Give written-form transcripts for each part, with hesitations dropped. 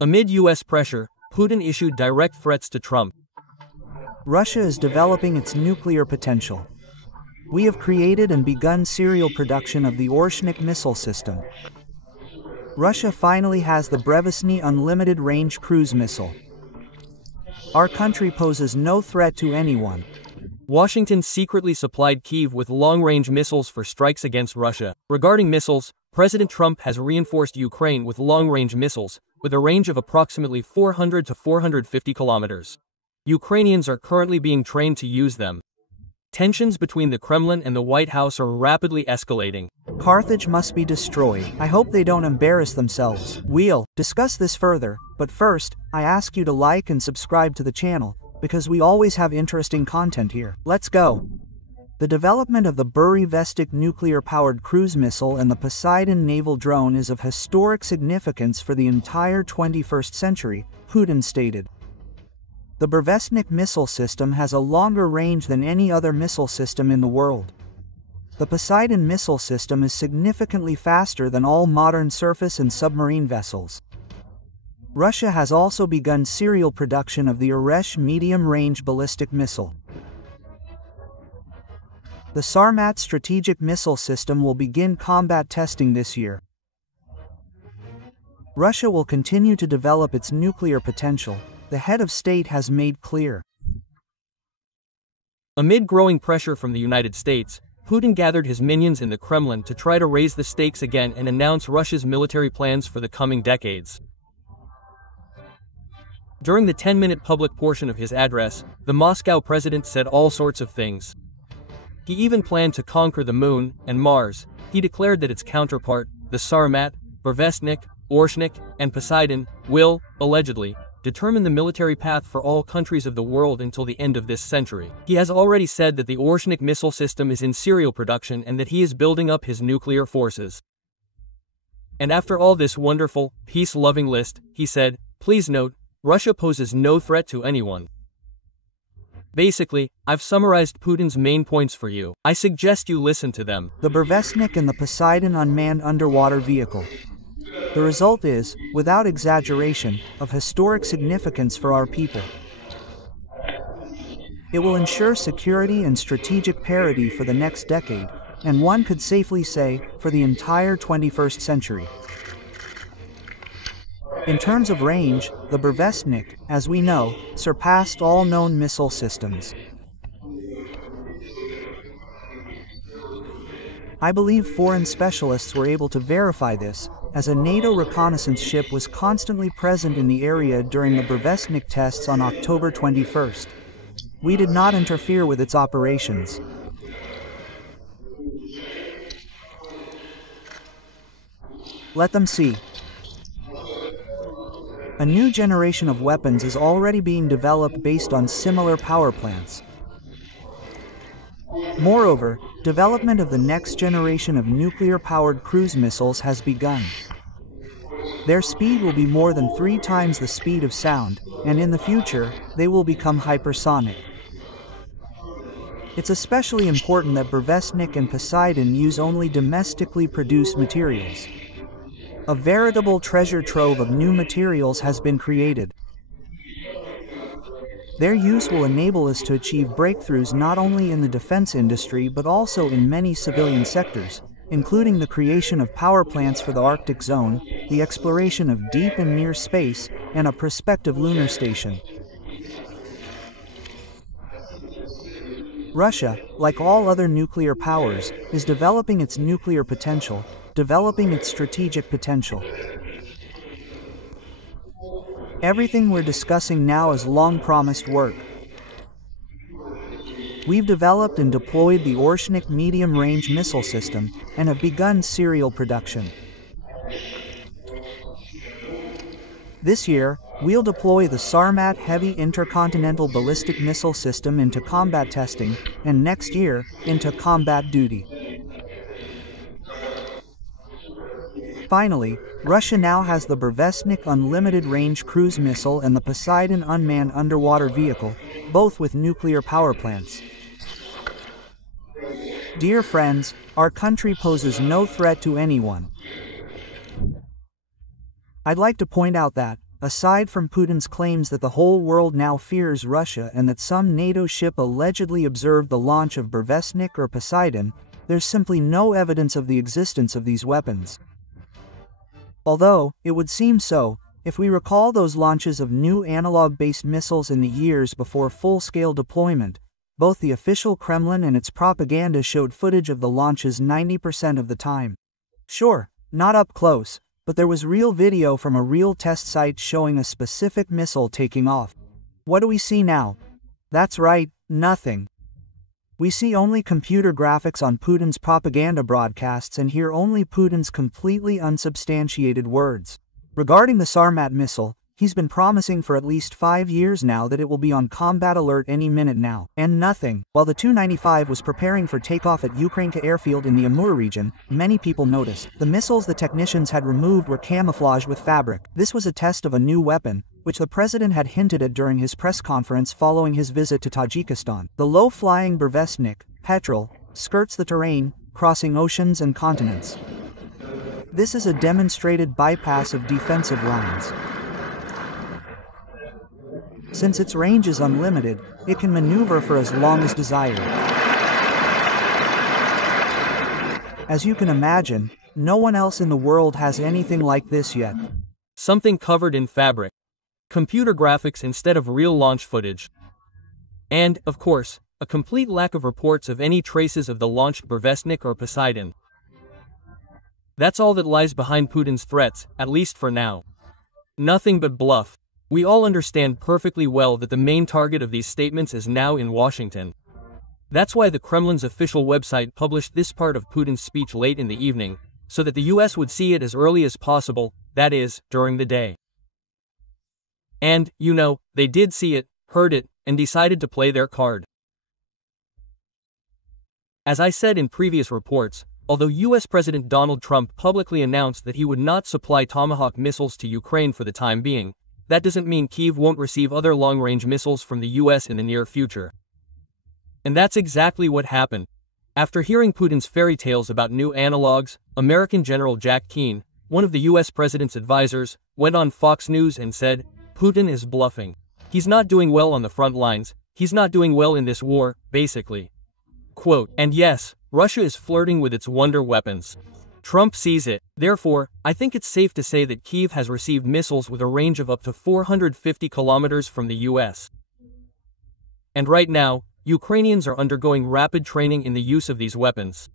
Amid U.S. pressure, Putin issued direct threats to Trump. Russia is developing its nuclear potential. We have created and begun serial production of the Orshnik missile system. Russia finally has the Brevesny unlimited range cruise missile. Our country poses no threat to anyone. Washington secretly supplied Kyiv with long-range missiles for strikes against Russia. Regarding missiles, President Trump has reinforced Ukraine with long-range missiles, with a range of approximately 400 to 450 kilometers. Ukrainians are currently being trained to use them. Tensions between the Kremlin and the White House are rapidly escalating. Carthage must be destroyed. I hope they don't embarrass themselves. We'll discuss this further, but first, I ask you to like and subscribe to the channel, because we always have interesting content here. Let's go! The development of the Burevesnik nuclear-powered cruise missile and the Poseidon naval drone is of historic significance for the entire 21st century, Putin stated. The Burevesnik missile system has a longer range than any other missile system in the world. The Poseidon missile system is significantly faster than all modern surface and submarine vessels. Russia has also begun serial production of the Oresh medium-range ballistic missile. The Sarmat strategic missile system will begin combat testing this year. Russia will continue to develop its nuclear potential, the head of state has made clear. Amid growing pressure from the United States, Putin gathered his minions in the Kremlin to try to raise the stakes again and announce Russia's military plans for the coming decades. During the 10-minute public portion of his address, the Moscow president said all sorts of things. He even planned to conquer the moon and Mars. He declared that its counterpart, the Sarmat, Burevesnik, Orshnik, and Poseidon, will, allegedly, determine the military path for all countries of the world until the end of this century. He has already said that the Orshnik missile system is in serial production and that he is building up his nuclear forces. And after all this wonderful, peace-loving list, he said, please note, Russia poses no threat to anyone. Basically, I've summarized Putin's main points for you. I suggest you listen to them. The Burevesnik and the Poseidon unmanned underwater vehicle. The result is, without exaggeration, of historic significance for our people. It will ensure security and strategic parity for the next decade, and one could safely say, for the entire 21st century. In terms of range, the Burevesnik, as we know, surpassed all known missile systems. I believe foreign specialists were able to verify this, as a NATO reconnaissance ship was constantly present in the area during the Burevesnik tests on October 21st. We did not interfere with its operations. Let them see. A new generation of weapons is already being developed based on similar power plants. Moreover, development of the next generation of nuclear-powered cruise missiles has begun. Their speed will be more than 3 times the speed of sound, and in the future, they will become hypersonic. It's especially important that Burevesnik and Poseidon use only domestically produced materials. A veritable treasure trove of new materials has been created. Their use will enable us to achieve breakthroughs not only in the defense industry but also in many civilian sectors, including the creation of power plants for the Arctic zone, the exploration of deep and near space, and a prospective lunar station. Russia, like all other nuclear powers, is developing its nuclear potential, developing its strategic potential. Everything we're discussing now is long-promised work. We've developed and deployed the Orshnik medium-range missile system and have begun serial production. This year, we'll deploy the Sarmat heavy intercontinental ballistic missile system into combat testing, and next year, into combat duty. Finally, Russia now has the Burevesnik unlimited range cruise missile and the Poseidon unmanned underwater vehicle, both with nuclear power plants. Dear friends, our country poses no threat to anyone. I'd like to point out that, Aside from Putin's claims that the whole world now fears Russia and that some NATO ship allegedly observed the launch of Burevestnik or Poseidon, there's simply no evidence of the existence of these weapons. Although, it would seem so, if we recall those launches of new analog-based missiles in the years before full-scale deployment. Both the official Kremlin and its propaganda showed footage of the launches 90% of the time. Sure, not up close, but there was real video from a real test site showing a specific missile taking off. What do we see now? That's right, nothing. We see only computer graphics on Putin's propaganda broadcasts and hear only Putin's completely unsubstantiated words. Regarding the Sarmat missile, he's been promising for at least 5 years now that it will be on combat alert any minute now. And nothing. While the Tu-95 was preparing for takeoff at Ukrainka airfield in the Amur region, many people noticed. The missiles the technicians had removed were camouflaged with fabric. This was a test of a new weapon, which the president had hinted at during his press conference following his visit to Tajikistan. The low-flying Burevestnik, Petrel, skirts the terrain, crossing oceans and continents. This is a demonstrated bypass of defensive lines. Since its range is unlimited, it can maneuver for as long as desired. As you can imagine, no one else in the world has anything like this yet. Something covered in fabric. Computer graphics instead of real launch footage. And, of course, a complete lack of reports of any traces of the launched Burevestnik or Poseidon. That's all that lies behind Putin's threats, at least for now. Nothing but bluff. We all understand perfectly well that the main target of these statements is now in Washington. That's why the Kremlin's official website published this part of Putin's speech late in the evening, so that the US would see it as early as possible, that is, during the day. And, you know, they did see it, heard it, and decided to play their card. As I said in previous reports, although US President Donald Trump publicly announced that he would not supply Tomahawk missiles to Ukraine for the time being, that doesn't mean Kyiv won't receive other long-range missiles from the US in the near future. And that's exactly what happened. After hearing Putin's fairy tales about new analogs, American General Jack Keane, one of the US president's advisors, went on Fox News and said, "Putin is bluffing. He's not doing well on the front lines, he's not doing well in this war, basically." Quote, and yes, Russia is flirting with its wonder weapons. Trump sees it. Therefore, I think it's safe to say that Kyiv has received missiles with a range of up to 450 kilometers from the US. And right now, Ukrainians are undergoing rapid training in the use of these weapons.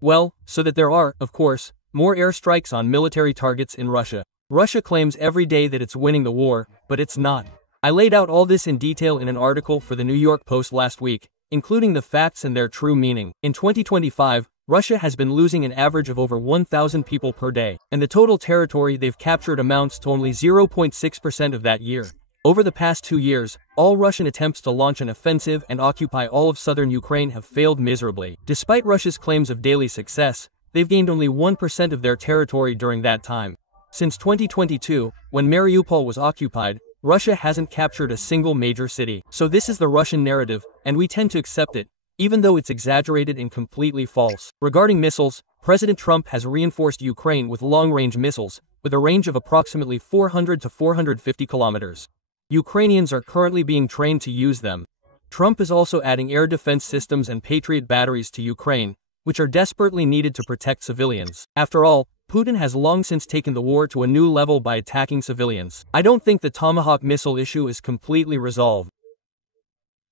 Well, so that there are, of course, more airstrikes on military targets in Russia. Russia claims every day that it's winning the war, but it's not. I laid out all this in detail in an article for the New York Post last week, including the facts and their true meaning. In 2025, Russia has been losing an average of over 1,000 people per day, and the total territory they've captured amounts to only 0.6% of that year. Over the past 2 years, all Russian attempts to launch an offensive and occupy all of southern Ukraine have failed miserably. Despite Russia's claims of daily success, they've gained only 1% of their territory during that time. Since 2022, when Mariupol was occupied, Russia hasn't captured a single major city. So this is the Russian narrative, and we tend to accept it, even though it's exaggerated and completely false. Regarding missiles, President Trump has reinforced Ukraine with long-range missiles, with a range of approximately 400 to 450 kilometers. Ukrainians are currently being trained to use them. Trump is also adding air defense systems and Patriot batteries to Ukraine, which are desperately needed to protect civilians. After all, Putin has long since taken the war to a new level by attacking civilians. I don't think the Tomahawk missile issue is completely resolved.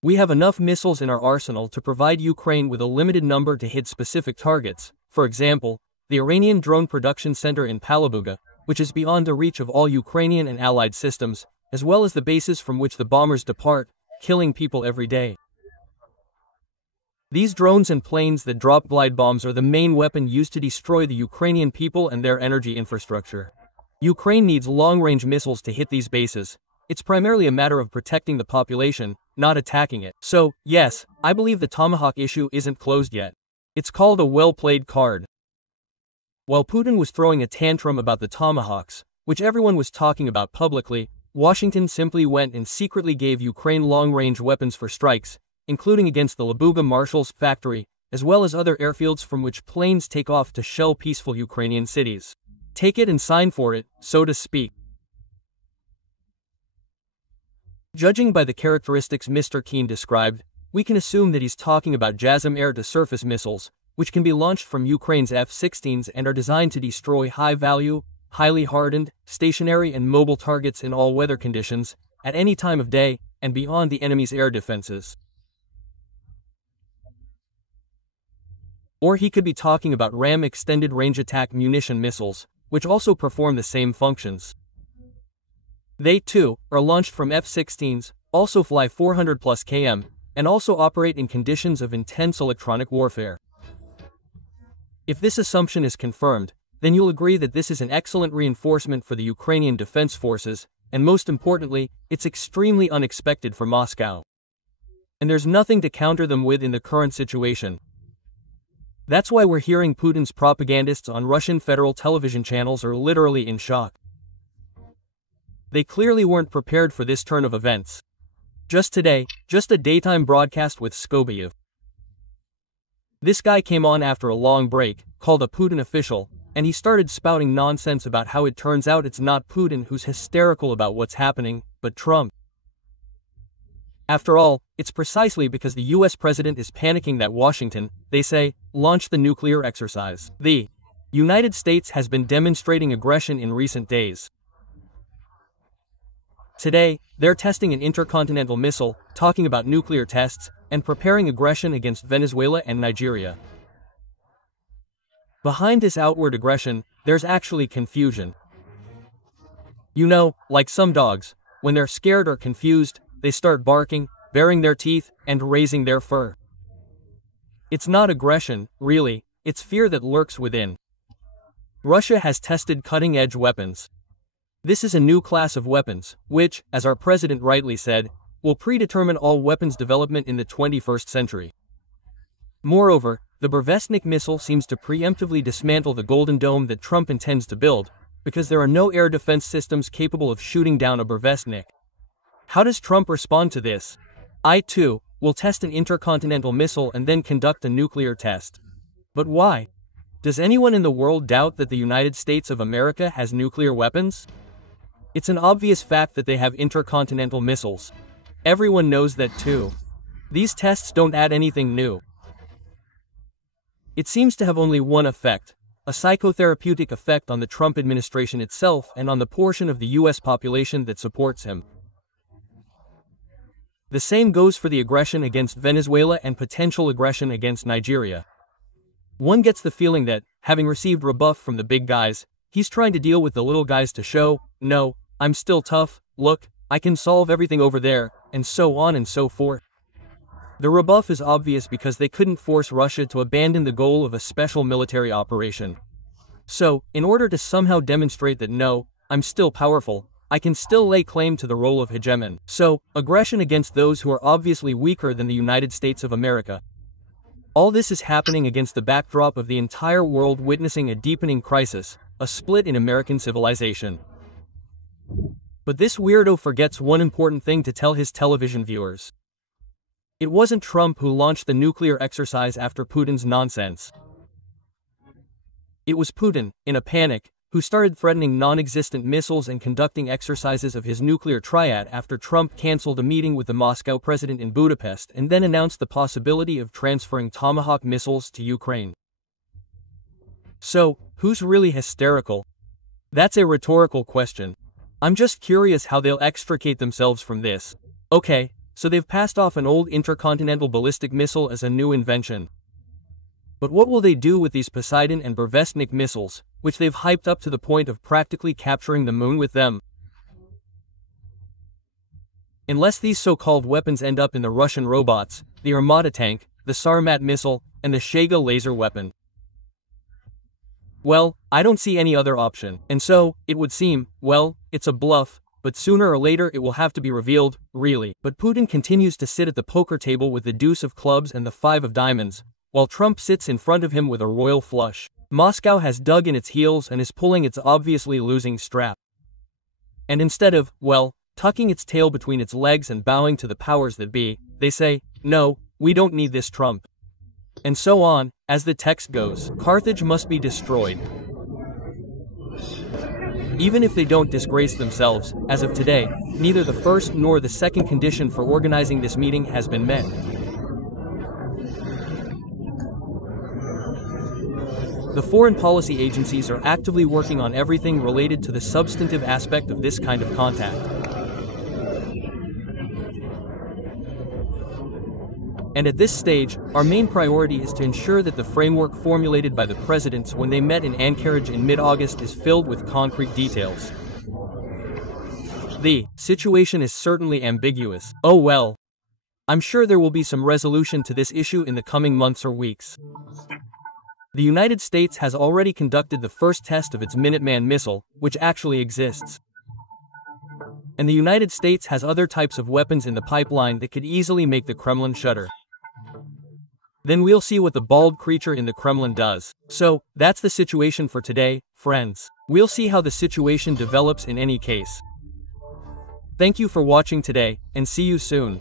We have enough missiles in our arsenal to provide Ukraine with a limited number to hit specific targets. For example, the Iranian drone production center in Palabuga, which is beyond the reach of all Ukrainian and allied systems, as well as the bases from which the bombers depart, killing people every day. These drones and planes that drop glide bombs are the main weapon used to destroy the Ukrainian people and their energy infrastructure. Ukraine needs long-range missiles to hit these bases. It's primarily a matter of protecting the population, not attacking it. So, yes, I believe the Tomahawk issue isn't closed yet. It's called a well-played card. While Putin was throwing a tantrum about the Tomahawks, which everyone was talking about publicly, Washington simply went and secretly gave Ukraine long-range weapons for strikes, including against the Labuga Marshal's factory, as well as other airfields from which planes take off to shell peaceful Ukrainian cities. Take it and sign for it, so to speak. Judging by the characteristics Mr. Keane described, we can assume that he's talking about JASSM air-to-surface missiles, which can be launched from Ukraine's F-16s and are designed to destroy high-value, highly hardened, stationary and mobile targets in all weather conditions, at any time of day, and beyond the enemy's air defenses. Or he could be talking about RAM extended range attack munition missiles, which also perform the same functions. They, too, are launched from F-16s, also fly 400 plus km, and also operate in conditions of intense electronic warfare. If this assumption is confirmed, then you'll agree that this is an excellent reinforcement for the Ukrainian defense forces, and most importantly, it's extremely unexpected for Moscow. And there's nothing to counter them with in the current situation. That's why we're hearing Putin's propagandists on Russian federal television channels are literally in shock. They clearly weren't prepared for this turn of events. Just today, just a daytime broadcast with Skobiev. This guy came on after a long break, called a Putin official, and he started spouting nonsense about how it turns out it's not Putin who's hysterical about what's happening, but Trump. After all, it's precisely because the US president is panicking that Washington, they say, launched the nuclear exercise. The United States has been demonstrating aggression in recent days. Today, they're testing an intercontinental missile, talking about nuclear tests, and preparing aggression against Venezuela and Nigeria. Behind this outward aggression, there's actually confusion. You know, like some dogs, when they're scared or confused, they start barking, baring their teeth, and raising their fur. It's not aggression, really, it's fear that lurks within. Russia has tested cutting-edge weapons. This is a new class of weapons, which, as our president rightly said, will predetermine all weapons development in the 21st century. Moreover, the Burevestnik missile seems to preemptively dismantle the Golden Dome that Trump intends to build, because there are no air defense systems capable of shooting down a Burevestnik. How does Trump respond to this? I, too, will test an intercontinental missile and then conduct a nuclear test. But why? Does anyone in the world doubt that the United States of America has nuclear weapons? It's an obvious fact that they have intercontinental missiles. Everyone knows that too. These tests don't add anything new. It seems to have only one effect, a psychotherapeutic effect on the Trump administration itself and on the portion of the US population that supports him. The same goes for the aggression against Venezuela and potential aggression against Nigeria. One gets the feeling that, having received rebuff from the big guys, he's trying to deal with the little guys to show, no, I'm still tough, look, I can solve everything over there, and so on and so forth. The rebuff is obvious because they couldn't force Russia to abandon the goal of a special military operation. So, in order to somehow demonstrate that no, I'm still powerful, I can still lay claim to the role of hegemon. So, aggression against those who are obviously weaker than the United States of America. All this is happening against the backdrop of the entire world witnessing a deepening crisis, a split in American civilization. But this weirdo forgets one important thing to tell his television viewers. It wasn't Trump who launched the nuclear exercise after Putin's nonsense. It was Putin, in a panic, who started threatening non-existent missiles and conducting exercises of his nuclear triad after Trump canceled a meeting with the Moscow president in Budapest and then announced the possibility of transferring Tomahawk missiles to Ukraine. So, who's really hysterical? That's a rhetorical question. I'm just curious how they'll extricate themselves from this. Okay, so they've passed off an old intercontinental ballistic missile as a new invention. But what will they do with these Poseidon and Burevestnik missiles, which they've hyped up to the point of practically capturing the moon with them? Unless these so-called weapons end up in the Russian robots, the Armata tank, the Sarmat missile, and the Shega laser weapon. Well, I don't see any other option, and so, it would seem, well, it's a bluff, but sooner or later it will have to be revealed, really. But Putin continues to sit at the poker table with the deuce of clubs and the 5 of diamonds, while Trump sits in front of him with a royal flush. Moscow has dug in its heels and is pulling its obviously losing strap. And instead of, well, tucking its tail between its legs and bowing to the powers that be, they say, no, we don't need this Trump. And so on, as the text goes. Carthage must be destroyed. Even if they don't disgrace themselves, as of today, neither the first nor the second condition for organizing this meeting has been met. The foreign policy agencies are actively working on everything related to the substantive aspect of this kind of contact. And at this stage, our main priority is to ensure that the framework formulated by the presidents when they met in Ankara in mid-August is filled with concrete details. The situation is certainly ambiguous. Oh well. I'm sure there will be some resolution to this issue in the coming months or weeks. The United States has already conducted the first test of its Minuteman missile, which actually exists. And the United States has other types of weapons in the pipeline that could easily make the Kremlin shudder. Then we'll see what the bald creature in the Kremlin does. So, that's the situation for today, friends. We'll see how the situation develops in any case. Thank you for watching today, and see you soon.